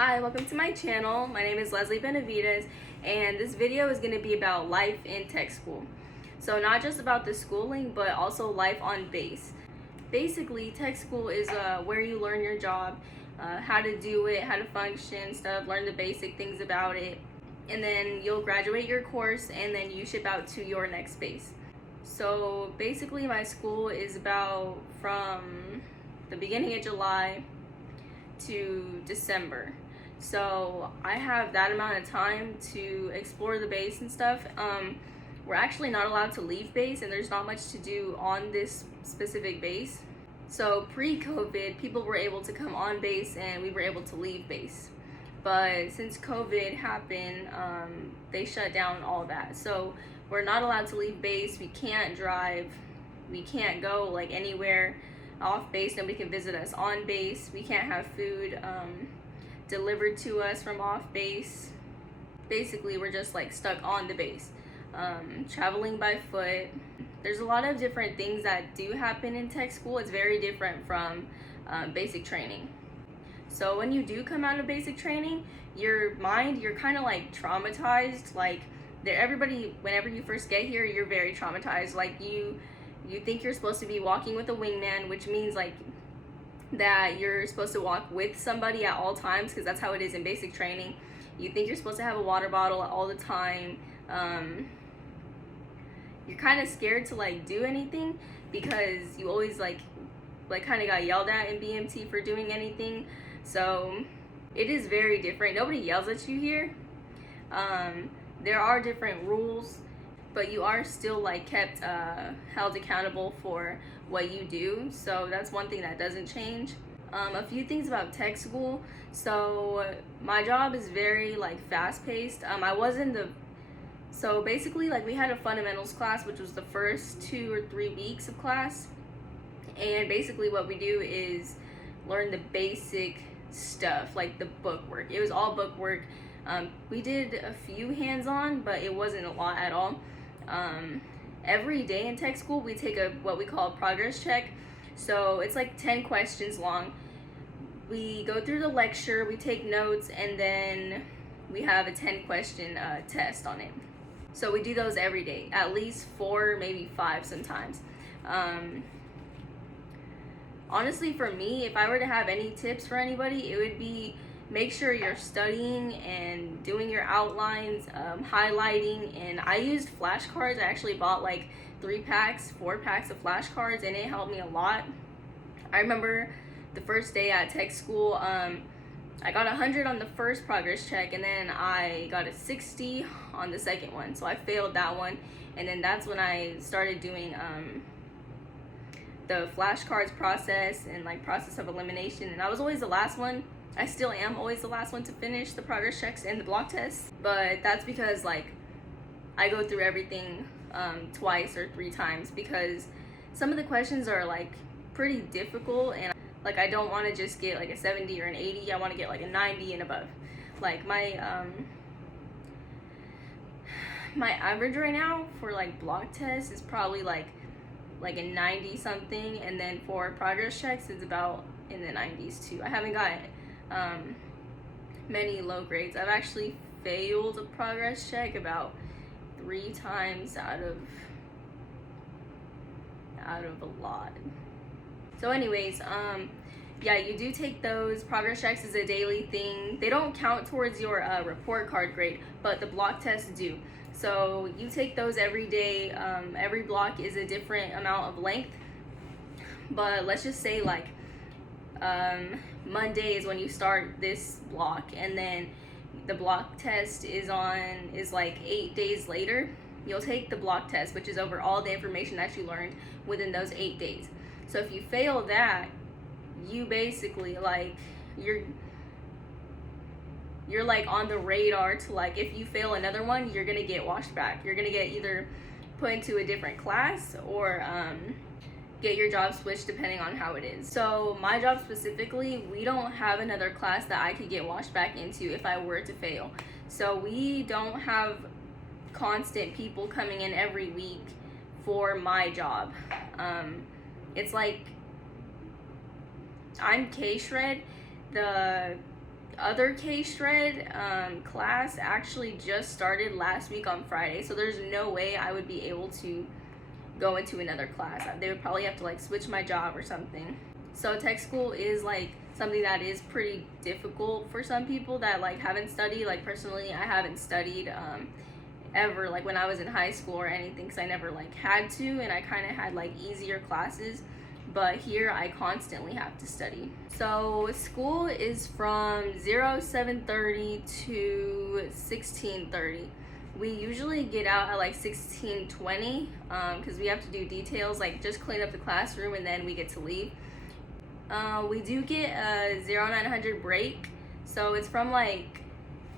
Hi, welcome to my channel. My name is Leslie Benavides, and this video is going to be about life in tech school. So not just about the schooling, but also life on base. Basically, tech school is where you learn your job, how to do it, how to function, stuff, learn the basic things about it, and then you'll graduate your course and then you ship out to your next base. So basically my school is about from the beginning of July to December. So I have that amount of time to explore the base and stuff. We're actually not allowed to leave base, and there's not much to do on this specific base. So pre-COVID, people were able to come on base and we were able to leave base. But since COVID happened, they shut down all that. So we're not allowed to leave base. We can't drive. We can't go like anywhere off base. Nobody can visit us on base. We can't have food delivered to us from off base. Basically, we're just like stuck on the base, traveling by foot. There's a lot of different things that do happen in tech school. It's very different from basic training. So when you do come out of basic training, you're kind of like traumatized. Like everybody, whenever you first get here, you're very traumatized. Like you think you're supposed to be walking with a wingman, which means like that you're supposed to walk with somebody at all times, because that's how it is in basic training. You think you're supposed to have a water bottle all the time. You're kind of scared to like do anything because you always like kind of got yelled at in BMT for doing anything. So it is very different. Nobody yells at you here. There are different rules, but you are still like kept held accountable for what you do. So that's one thing that doesn't change. A few things about tech school. So my job is very like fast paced. So basically like we had a fundamentals class, which was the first 2 or 3 weeks of class. And basically what we do is learn the basic stuff, like the book work. It was all book work. We did a few hands-on, but it wasn't a lot at all. Every day in tech school we take what we call a progress check. So it's like 10 questions long. We go through the lecture, we take notes, and then we have a 10-question test on it. So we do those every day, at least 4, maybe 5 sometimes. Honestly, for me, if I were to have any tips for anybody, it would be make sure you're studying and doing your outlines, highlighting. And I used flashcards. I actually bought like 4 packs of flashcards, and it helped me a lot. I remember the first day at tech school, I got 100 on the first progress check, and then I got a 60 on the second one. So I failed that one, and then that's when I started doing the flashcards process and like process of elimination. And I was always the last one. I still am always the last one to finish the progress checks and the block tests, but that's because like I go through everything 2 or 3 times, because some of the questions are like pretty difficult, and like I don't want to just get like a 70 or an 80. I want to get like a 90 and above. Like my average right now for like block tests is probably like a 90 something, and then for progress checks it's about in the 90s too. I haven't got many low grades. I've actually failed a progress check about 3 times out of a lot. So anyways, yeah, you do take those. Progress checks is a daily thing. They don't count towards your report card grade, but the block tests do. So you take those every day. Every block is a different amount of length, but let's just say like Monday is when you start this block, and then the block test is like 8 days later. You'll take the block test, which is over all the information that you learned within those 8 days. So if you fail that, you basically like you're like on the radar to like, if you fail another one, you're gonna get washed back. You're gonna get either put into a different class or get your job switched depending on how it is. So my job specifically, we don't have another class that I could get washed back into if I were to fail. So we don't have constant people coming in every week for my job. It's like I'm K-Shred, the other K-Shred class actually just started last week on Friday, so there's no way I would be able to go into another class. They would probably have to like switch my job or something. So tech school is like something that is pretty difficult for some people that like haven't studied. Like personally, I haven't studied ever like when I was in high school or anything, because I never like had to, and I kind of had like easier classes. But here I constantly have to study. So school is from 7:30 to 16:30. We usually get out at like 16:20 because we have to do details like just clean up the classroom and then we get to leave. We do get a 0900 break, so it's from like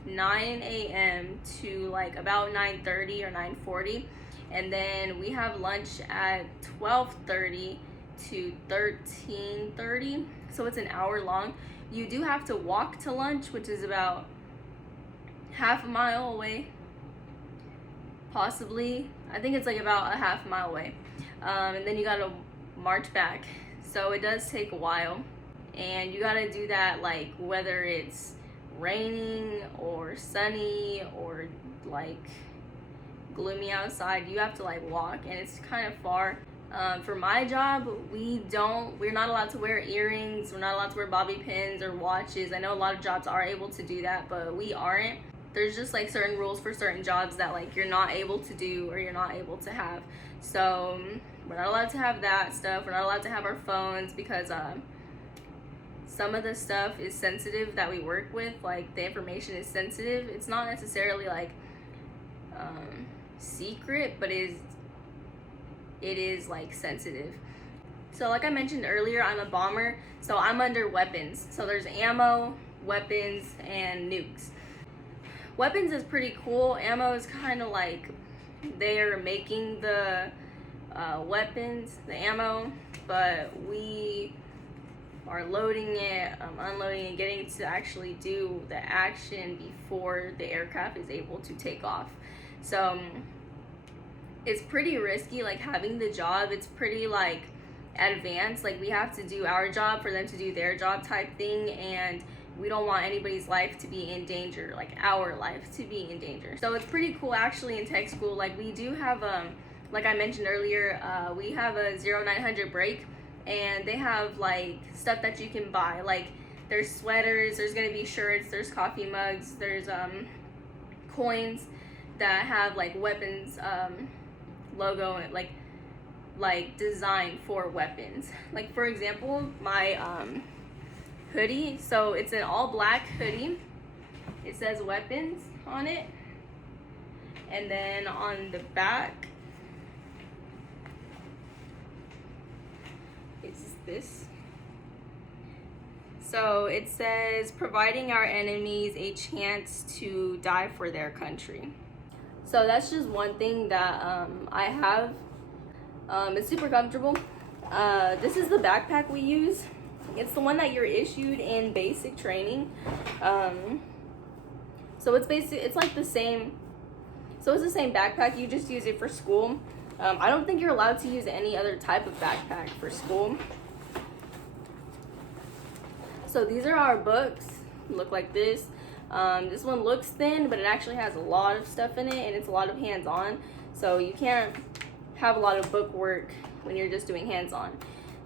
9 a.m. to like about 9:30 or 9:40, and then we have lunch at 12:30 to 13:30, so it's an hour long. You do have to walk to lunch, which is about half a mile away, possibly. I think it's like about a half mile away, and then you gotta march back, so it does take a while, and you gotta do that like whether it's raining or sunny or like gloomy outside. You have to like walk, and it's kind of far. For my job, we're not allowed to wear earrings, we're not allowed to wear bobby pins or watches. I know a lot of jobs are able to do that, but we aren't. There's just like certain rules for certain jobs that like you're not able to do or you're not able to have. So we're not allowed to have that stuff. We're not allowed to have our phones because some of the stuff is sensitive that we work with. Like the information is sensitive. It's not necessarily like secret, but it is like sensitive. So like I mentioned earlier, I'm a bomber, so I'm under weapons. So there's ammo, weapons, and nukes. Weapons is pretty cool. Ammo is kind of like they're making the weapons, the ammo, but we are loading it, unloading it, getting to actually do the action before the aircraft is able to take off. So it's pretty risky, like having the job. It's pretty like advanced, like we have to do our job for them to do their job type thing, and we don't want anybody's life to be in danger, like our life to be in danger. So it's pretty cool actually in tech school. Like we do have like I mentioned earlier, we have a 0900 break, and they have like stuff that you can buy. Like there's sweaters, there's gonna be shirts, there's coffee mugs, there's coins that have like weapons logo and like design for weapons. Like for example, my hoodie, so it's an all black hoodie, it says weapons on it, and then on the back is this. So it says providing our enemies a chance to die for their country. So that's just one thing that I have. It's super comfortable. This is the backpack we use. It's the one that you're issued in basic training. So it's like the same. So it's the same backpack. You just use it for school. I don't think you're allowed to use any other type of backpack for school. So these are our books. Look like this. This one looks thin, but it actually has a lot of stuff in it, and it's a lot of hands-on. So you can't have a lot of book work when you're just doing hands-on.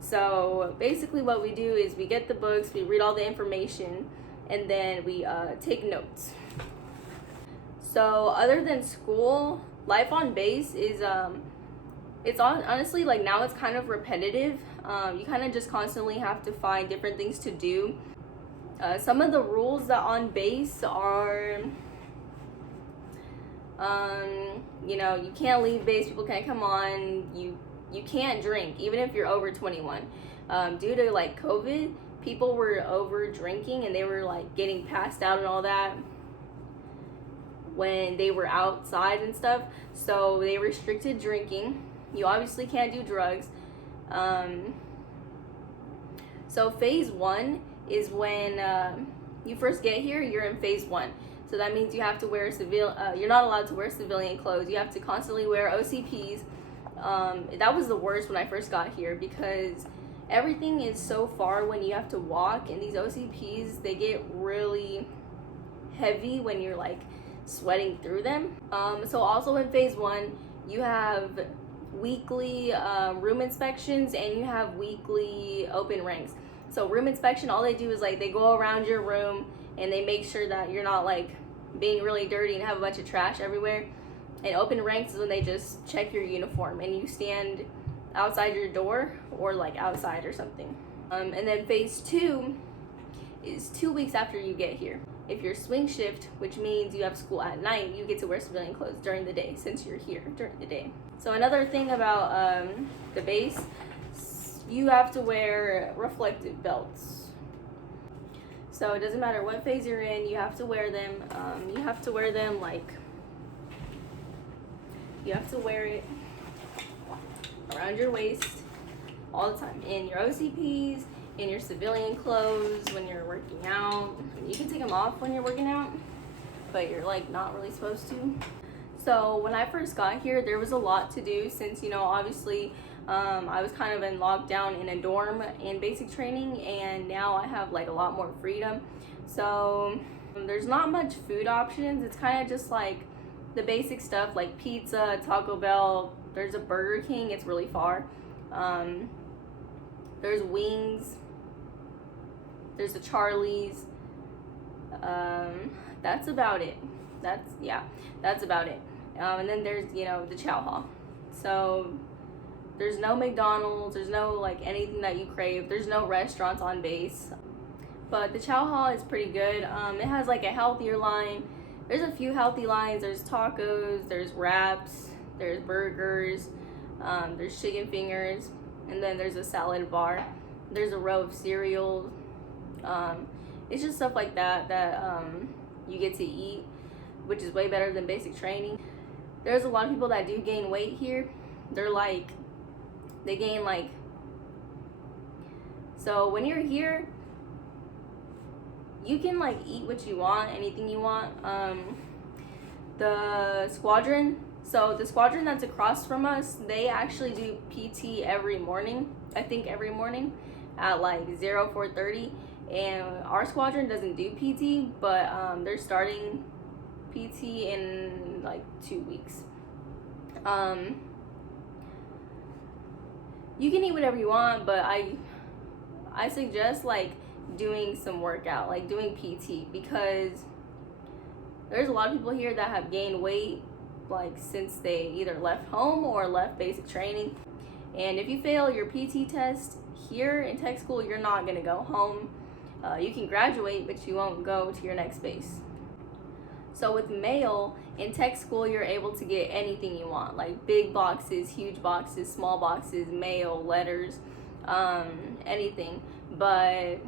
So basically what we do is we get the books, we read all the information, and then we take notes. So other than school, life on base is it's honestly like now it's kind of repetitive. You kind of just constantly have to find different things to do. Some of the rules that on base are you know, you can't leave base, people can't come on, you can't drink even if you're over 21. Due to like COVID, people were over drinking and they were like getting passed out and all that when they were outside and stuff, so they restricted drinking. You obviously can't do drugs. So phase 1 is when you first get here. You're in phase 1, so that means you have to wear you're not allowed to wear civilian clothes. You have to constantly wear OCPs. That was the worst when I first got here because everything is so far when you have to walk, and these OCPs, they get really heavy when you're like sweating through them. So also in phase 1, you have weekly room inspections, and you have weekly open ranks. So room inspection, all they do is like they go around your room and they make sure that you're not like being really dirty and have a bunch of trash everywhere. And open ranks is when they just check your uniform and you stand outside your door or like outside or something. And then phase 2 is 2 weeks after you get here. If you're swing shift, which means you have school at night, you get to wear civilian clothes during the day since you're here during the day. So another thing about the base, you have to wear reflective belts. So it doesn't matter what phase you're in, you have to wear them. You have to wear them like, you have to wear it around your waist all the time, in your OCPs, in your civilian clothes, when you're working out. You can take them off when you're working out, but you're like not really supposed to. So when I first got here, there was a lot to do since, you know, obviously I was kind of in lockdown in a dorm in basic training, and now I have like a lot more freedom. So there's not much food options. It's kind of just like the basic stuff like pizza, Taco Bell. There's a Burger King, it's really far. There's wings. There's a Charlie's. That's about it. That's about it. And then there's, you know, the chow hall. So there's no McDonald's, there's no like anything that you crave. There's no restaurants on base. But the chow hall is pretty good. It has like a healthier line. There's a few healthy lines. There's tacos, there's wraps, there's burgers, there's chicken fingers, and then there's a salad bar. There's a row of cereals. It's just stuff like that you get to eat, which is way better than basic training. There's a lot of people that do gain weight here. They gain like, so when you're here, you can like eat what you want, anything you want. The squadron, so the squadron that's across from us, they actually do PT every morning. I think every morning at like 04:30. And our squadron doesn't do PT, but they're starting PT in like 2 weeks. You can eat whatever you want, but I suggest like doing some workout, like doing PT, because there's a lot of people here that have gained weight like since they either left home or left basic training. And if you fail your PT test here in tech school, you're not gonna go home. You can graduate, but you won't go to your next base. So with mail, in tech school, you're able to get anything you want, like big boxes, huge boxes, small boxes, mail, letters, anything. But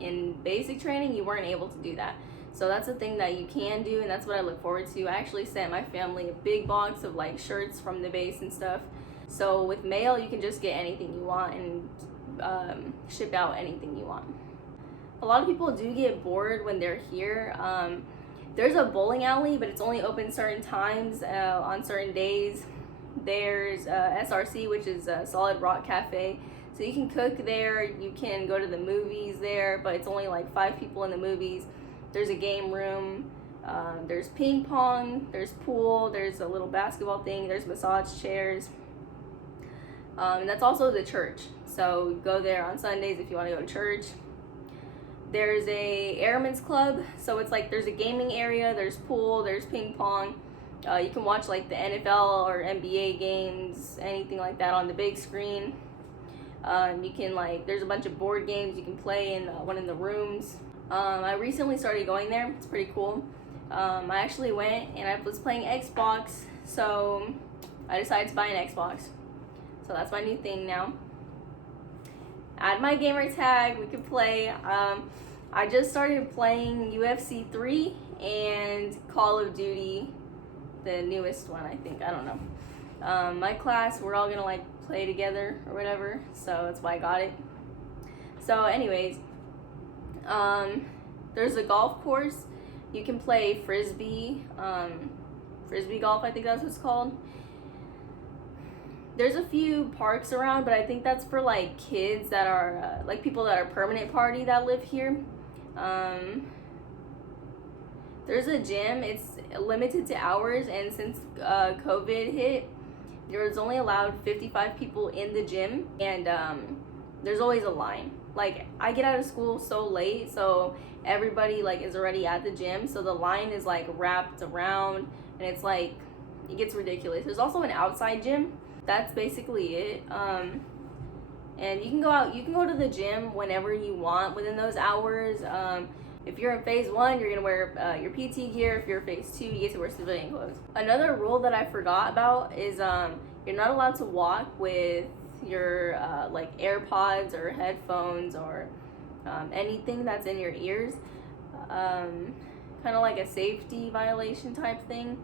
in basic training, you weren't able to do that. So that's a thing that you can do, and that's what I look forward to. I actually sent my family a big box of like shirts from the base and stuff. So with mail, you can just get anything you want and ship out anything you want. A lot of people do get bored when they're here. There's a bowling alley, but it's only open certain times on certain days. There's SRC, which is a Solid Rock Cafe. So you can cook there, you can go to the movies there, but it's only like 5 people in the movies. There's a game room, there's ping pong, there's pool, there's a little basketball thing, there's massage chairs. And that's also the church. So go there on Sundays if you want to go to church. There's a airman's club, so it's like there's a gaming area, there's pool, there's ping pong. You can watch like the NFL or NBA games, anything like that on the big screen. You can like, there's a bunch of board games you can play in one of the rooms. I recently started going there. It's pretty cool. I actually went and I was playing Xbox, so I decided to buy an Xbox. So that's my new thing now. Add my gamer tag, we can play. I just started playing UFC 3 and Call of Duty, the newest one, I think. I don't know. My class, we're all gonna like play together or whatever, so that's why I got it. So anyways, there's a golf course. You can play frisbee golf, I think that's what it's called. There's a few parks around, but I think that's for like kids that are like people that are permanent party that live here. There's a gym. It's limited to hours, and since COVID hit, there's only allowed 55 people in the gym, and there's always a line. Like, I get out of school so late, so everybody like is already at the gym, so the line is like wrapped around, and it's like, it gets ridiculous. There's also an outside gym. That's basically it. And you can go to the gym whenever you want within those hours. If you're in phase 1, you're gonna wear your PT gear. If you're in phase 2, you get to wear civilian clothes. Another rule that I forgot about is you're not allowed to walk with your like AirPods or headphones or anything that's in your ears. Kind of like a safety violation type thing.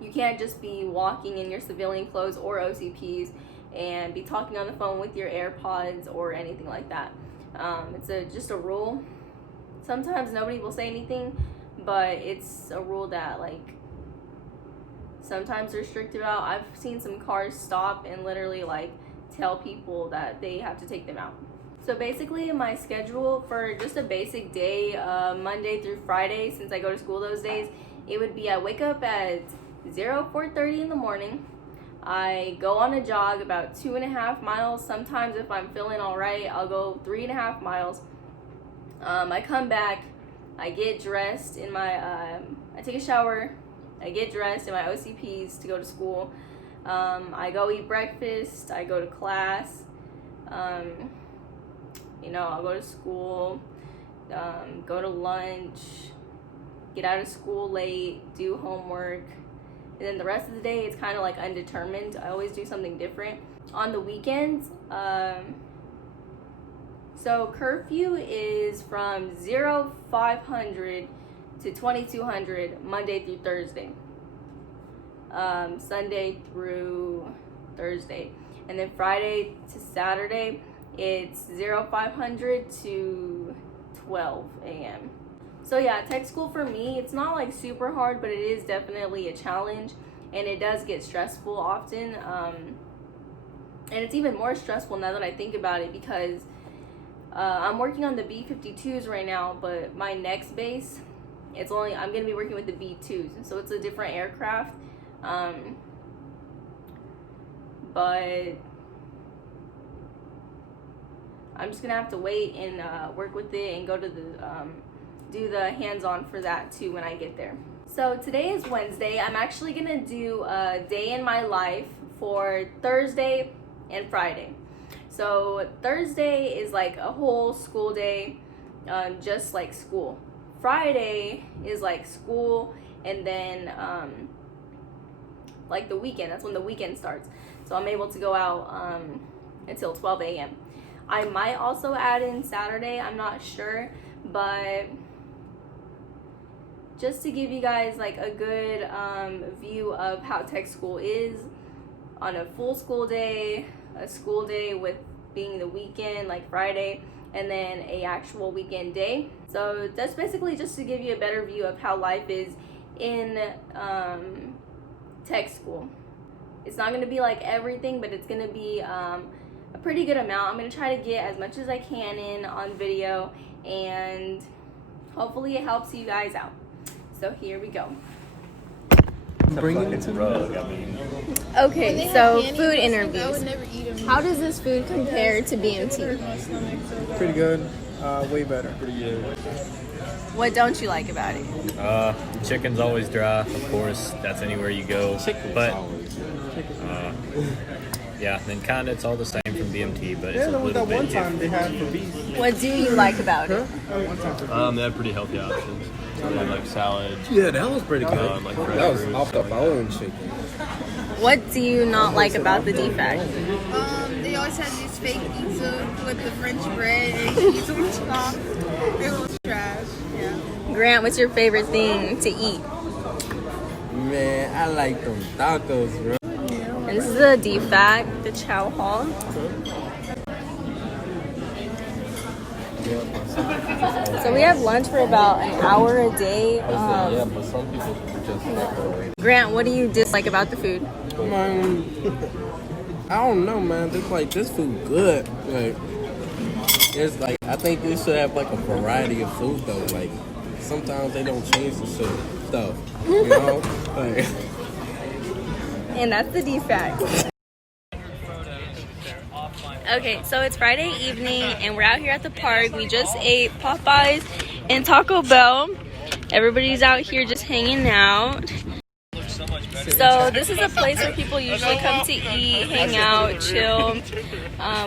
You can't just be walking in your civilian clothes or OCPs and be talking on the phone with your AirPods or anything like that. It's just a rule. Sometimes nobody will say anything, but it's a rule that like sometimes they're strict about. I've seen some cars stop and literally like tell people that they have to take them out. So basically my schedule for just a basic day, Monday through Friday, since I go to school those days, it would be I wake up at 4:30 in the morning. I go on a jog about 2.5 miles. Sometimes if I'm feeling all right, I'll go 3.5 miles. I come back, I get dressed in my, I take a shower, I get dressed in my OCPs to go to school. I go eat breakfast, I go to class, you know, I'll go to school, go to lunch, get out of school late, do homework. And then the rest of the day, it's kind of like undetermined. I always do something different. On the weekends, so curfew is from 0500 to 2200 Monday through Thursday. Sunday through Thursday. And then Friday to Saturday, it's 0500 to 12 a.m. So yeah, tech school for me, it's not like super hard, but it is definitely a challenge, and it does get stressful often. And it's even more stressful now that I think about it, because I'm working on the B-52s right now, but my next base, I'm gonna be working with the B-2s, and so it's a different aircraft. But I'm just gonna have to wait and work with it and go to the do the hands-on for that too when I get there. So today is Wednesday. I'm actually gonna do a day in my life for Thursday and Friday. So Thursday is like a whole school day, just like school. Friday is like school, and then like the weekend, that's when the weekend starts. So I'm able to go out until 12 a.m. I might also add in Saturday, I'm not sure, but just to give you guys like a good view of how tech school is on a full school day, a school day with being the weekend, like Friday, and then a actual weekend day. So that's basically just to give you a better view of how life is in tech school. It's not going to be like everything, but it's going to be a pretty good amount. I'm going to try to get as much as I can in on video, and hopefully it helps you guys out. So here we go. Okay, so food interviews. How does this food compare to BMT? Pretty good. Way better. Pretty good. What don't you like about it? Chicken's always dry, of course. That's anywhere you go. But yeah, then kind of it's all the same from BMT, but it's a little bit different. They had for beef. What do you like about it? They have pretty healthy options. They have like salads. Yeah, that was pretty good. Like that was off the bone chicken. What do you not like about the defect? They always had this fake pizza with the French bread and cheese on top. It was trash. Yeah. Grant, what's your favorite thing to eat? Man, I like them tacos, bro. And this is the defect, the chow hall. So we have lunch for about an hour a day. Yeah, but some people just Grant, what do you dislike about the food? I don't know, man. It's like this food good. Like, it's like I think they should have like a variety of food though. Like sometimes they don't change the stuff. You know? Like, And that's the defect. Okay, so it's Friday evening and we're out here at the park. We just ate Popeyes and Taco Bell. Everybody's out here just hanging out. So this is a place where people usually come to eat, hang out, chill.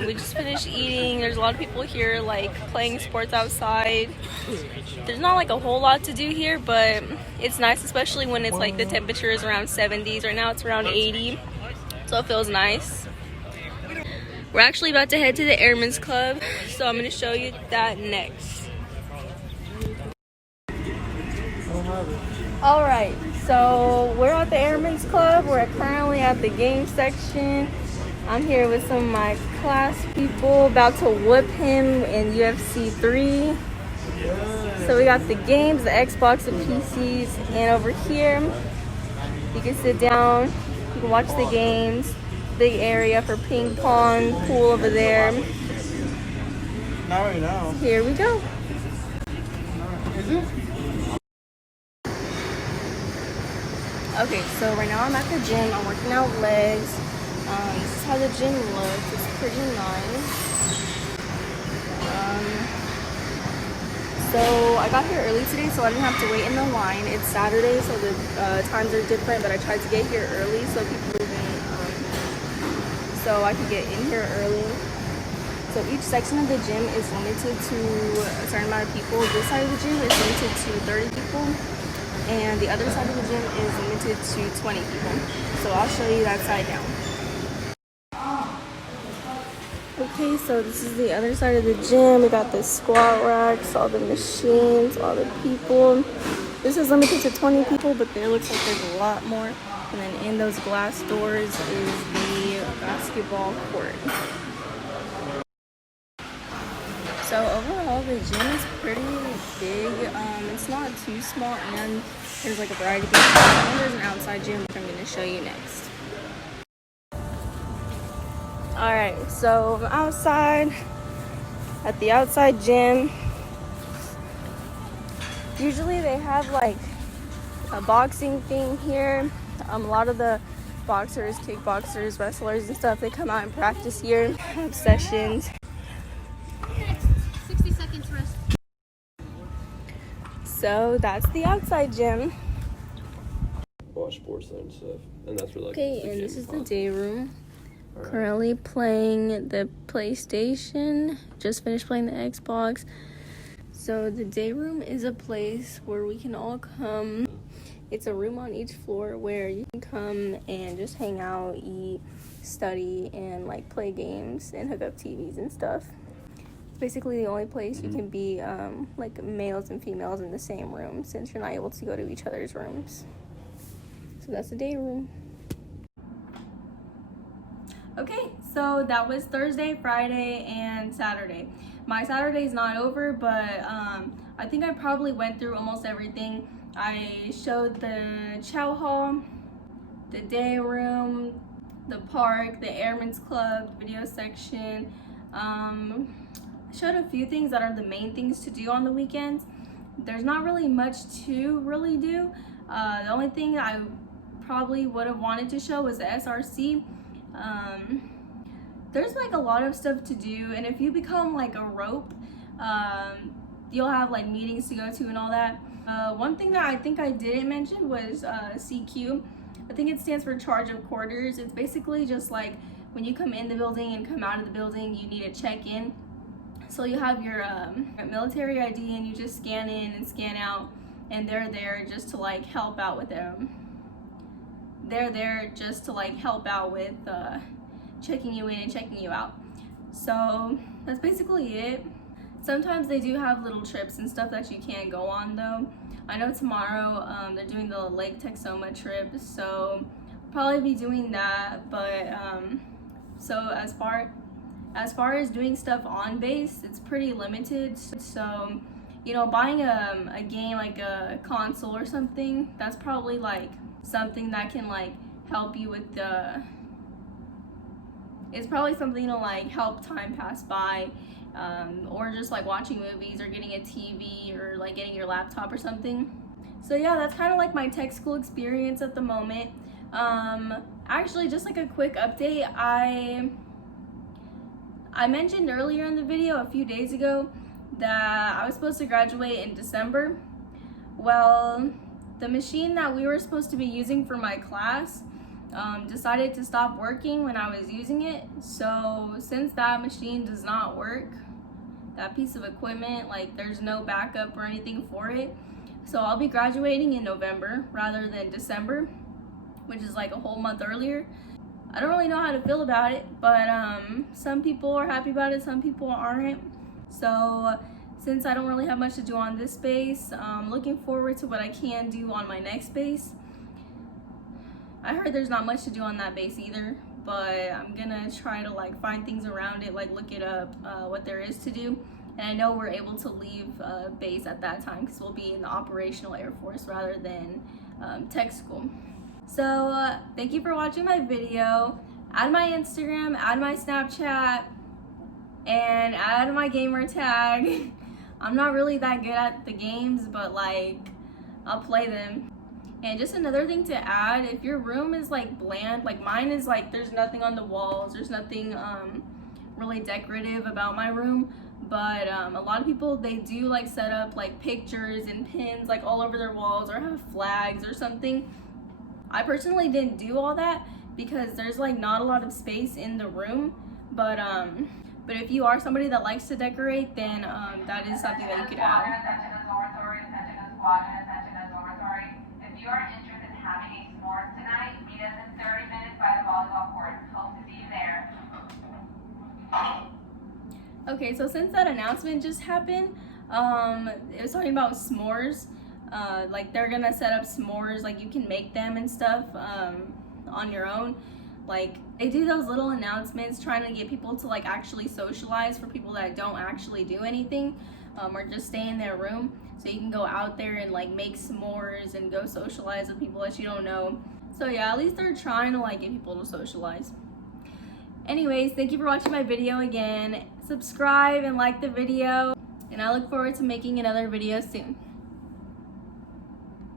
We just finished eating. There's a lot of people here like playing sports outside. There's not like a whole lot to do here, but it's nice, especially when it's like the temperature is around 70s. Right now it's around 80, so it feels nice. We're actually about to head to the Airmen's Club, so I'm going to show you that next. Alright, so we're at the Airmen's Club. We're currently at the game section. I'm here with some of my class people, about to whoop him in UFC 3. So we got the games, the Xbox, the PCs, and over here you can sit down, you can watch the games. Big area for ping pong, pool over there. Not right now. Here we go. Is it? Okay, so right now I'm at the gym. I'm working out legs. This is how the gym looks. It's pretty nice. So I got here early today, so I didn't have to wait in the line. It's Saturday, so the times are different, but I tried to get here early so people so I could get in here early. So each section of the gym is limited to a certain amount of people. This side of the gym is limited to 30 people, and the other side of the gym is limited to 20 people. So I'll show you that side now. Okay, so this is the other side of the gym. We got the squat racks, all the machines, all the people. This is limited to 20 people, but there looks like there's a lot more. And then in those glass doors is the basketball court. So overall, the gym is pretty big. It's not too small, and there's like a variety of things. And there's an outside gym, which I'm going to show you next. Alright, so I'm outside at the outside gym. Usually they have like a boxing thing here. A lot of the boxers, kickboxers, wrestlers and stuff, they come out and practice here, have sessions. 60 seconds rest. So that's the outside gym. watch sports and stuff, and that's where like. Okay, and this is the day room. Currently playing the PlayStation. Just finished playing the Xbox. So the day room is a place where we can all come. It's a room on each floor where you can come and just hang out, eat, study, and like play games and hook up TVs and stuff. It's basically the only place you can be like males and females in the same room, since you're not able to go to each other's rooms. So that's the day room. Okay, so that was Thursday, Friday, and Saturday. My Saturday's not over, but I think I probably went through almost everything. I showed the chow hall, the day room, the park, the Airmen's Club, video section. I showed a few things that are the main things to do on the weekends. There's not really much to really do. The only thing I probably would have wanted to show was the SRC. There's like a lot of stuff to do, and if you become like a rope, you'll have like meetings to go to and all that. One thing that I think I didn't mention was CQ. I think it stands for charge of quarters. It's basically just like when you come in the building and come out of the building, you need to check in. So you have your military ID and you just scan in and scan out, and they're there just to like help out with them. They're there just to like help out with checking you in and checking you out. So that's basically it. Sometimes they do have little trips and stuff that you can't go on though. I know tomorrow they're doing the Lake Texoma trip, so I'll probably be doing that. But so as far as doing stuff on base, it's pretty limited. So you know, buying a game like a console or something, that's probably like something that can like help you with the it's probably something to like help time pass by, or just like watching movies or getting a TV or like getting your laptop or something. So yeah, that's kind of like my tech school experience at the moment. Actually, just like a quick update, I mentioned earlier in the video a few days ago that I was supposed to graduate in December. Well, the machine that we were supposed to be using for my class decided to stop working when I was using it. So since that machine does not work, that piece of equipment, like there's no backup or anything for it. So I'll be graduating in November rather than December, which is like a whole month earlier. I don't really know how to feel about it, but some people are happy about it, some people aren't. So since I don't really have much to do on this space, I'm looking forward to what I can do on my next base. I heard there's not much to do on that base either, but I'm gonna try to like find things around it, like look it up, what there is to do. And I know we're able to leave base at that time because we'll be in the operational Air Force rather than tech school. So thank you for watching my video. Add my Instagram, add my Snapchat, and add my gamer tag. I'm not really that good at the games, but like I'll play them. And just another thing to add, if your room is like bland, like mine is, like there's nothing on the walls, there's nothing really decorative about my room, but a lot of people, they do like set up like pictures and pins like all over their walls or have flags or something. I personally didn't do all that because there's like not a lot of space in the room, but if you are somebody that likes to decorate, then that is something that you could add. If you are interested in having a s'mores tonight, meet us in 30 minutes by the volleyball court. Hope to see you there. Okay, so since that announcement just happened, it was talking about s'mores. Like they're gonna set up s'mores, like you can make them and stuff on your own. Like they do those little announcements trying to get people to like actually socialize for people that don't actually do anything or just stay in their room. So you can go out there and like make s'mores and go socialize with people that you don't know. So yeah, at least they're trying to like get people to socialize. Anyways, thank you for watching my video again. Subscribe and like the video, and I look forward to making another video soon.